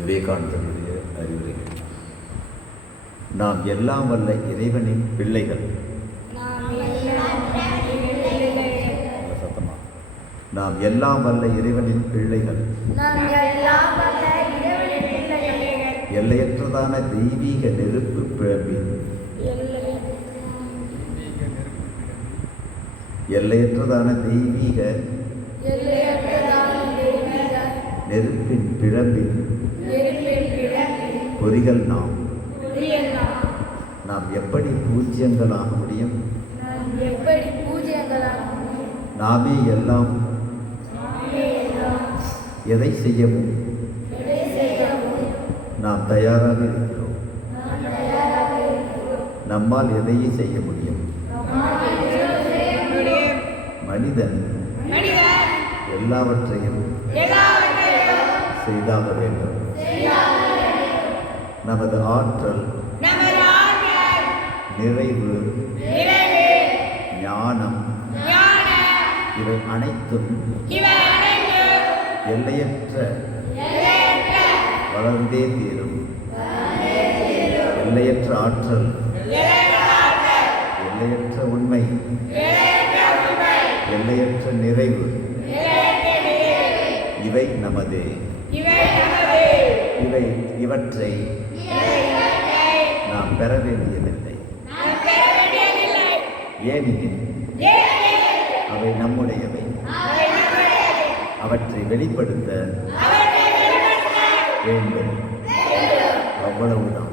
விவேகானந்தருடைய அறிவுரைகள். நாம் எல்லாம் வல்ல இறைவனின் பிள்ளைகள். சத்தமா, நாம் எல்லாம் வல்ல இறைவனின் பிள்ளைகள். எல்லையற்றதான தெய்வீக நெருப்பு பிழம்பின் எல்லையற்றதான தெய்வீக நெருப்பின் பிழம்பின் பொறிகள் நாம். நாம் எப்படி பூஜ்யங்களாக முடியும்? நாமே எல்லாம் எதை செய்யவும் நாம் தயாராக இருக்கிறோம். நம்மால் எதையும் செய்ய முடியும். மனிதன் எல்லாவற்றையும் செய்தாக வேண்டும். நமது ஆற்றல், நிறைவு, ஞானம் இவை அனைத்தும் எல்லையற்ற வளர்ந்தே தீரும். எல்லையற்ற ஆற்றல், எல்லையற்ற உண்மை, எல்லையற்ற நிறைவு இவை நமது. இவற்றை நாம் பெற வேண்டியதில்லை. ஏனெனில் அவை நம்முடையவை. அவற்றை வெளிப்படுத்த வேண்டும். அவ்வளவுதான்.